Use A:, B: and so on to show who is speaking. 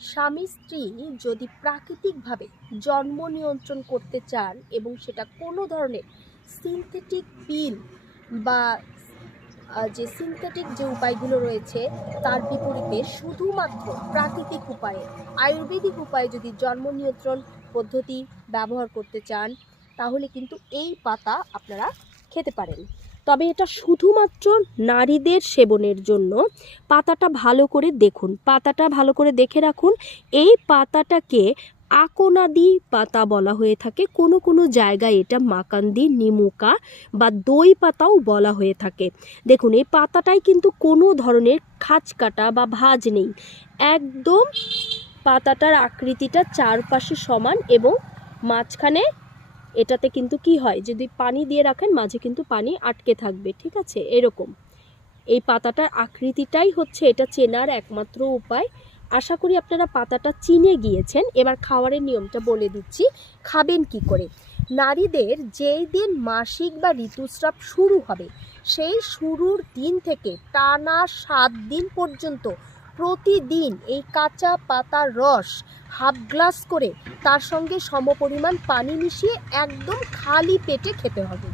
A: স্বামী স্ত্রী যদি প্রাকৃতিকভাবে জন্ম নিয়ন্ত্রণ করতে চান এবং সেটা কোনো ধরনের সিনথেটিক পিল বা যে সিনথেটিক যে উপায়গুলো রয়েছে, তার বিপরীতে শুধুমাত্র প্রাকৃতিক উপায়ে, আয়ুর্বেদিক উপায়ে যদি জন্ম নিয়ন্ত্রণ পদ্ধতি ব্যবহার করতে চান, তাহলে কিন্তু এই পাতা আপনারা খেতে পারেন। তবে এটা শুধুমাত্র নারীদের সেবনের জন্য। পাতাটা ভালো করে দেখুন। পাতাটা ভালো করে দেখে রাখুন। এই পাতাটাকে আকোনাদি পাতা বলা হয়ে থাকে। কোনো কোনো জায়গায় এটা মাকান্দি, নিমুকা বা দই পাতাও বলা হয়ে থাকে। দেখুন, এই পাতাটায় কিন্তু কোনো ধরনের খাঁচ কাটা বা ভাঁজ নেই। একদম পাতাটার আকৃতিটা চারপাশে সমান এবং মাঝখানে এটাতে কিন্তু কি হয়? যদি পানি দিয়ে রাখেন, মাঝে কিন্তু পানি আটকে থাকবে, ঠিক আছে? এরকম। এই পাতাটার আকৃতিটাই হচ্ছে এটা চেনার একমাত্র উপায়। আশা করি আপনারা পাতাটা চিনে গিয়েছেন। এবার খাওয়ারের নিয়মটা বলে দিচ্ছি। খাবেন কি করে? নারীদের যেই দিন মাসিক বা ঋতুস্রাব শুরু হবে, সেই শুরুর দিন থেকে টানা সাত দিন পর্যন্ত প্রতিদিন এই কাঁচা পাতার রস হাফ গ্লাস করে তার সঙ্গে সমপরিমাণ পানি মিশিয়ে একদম খালি পেটে খেতে হবে।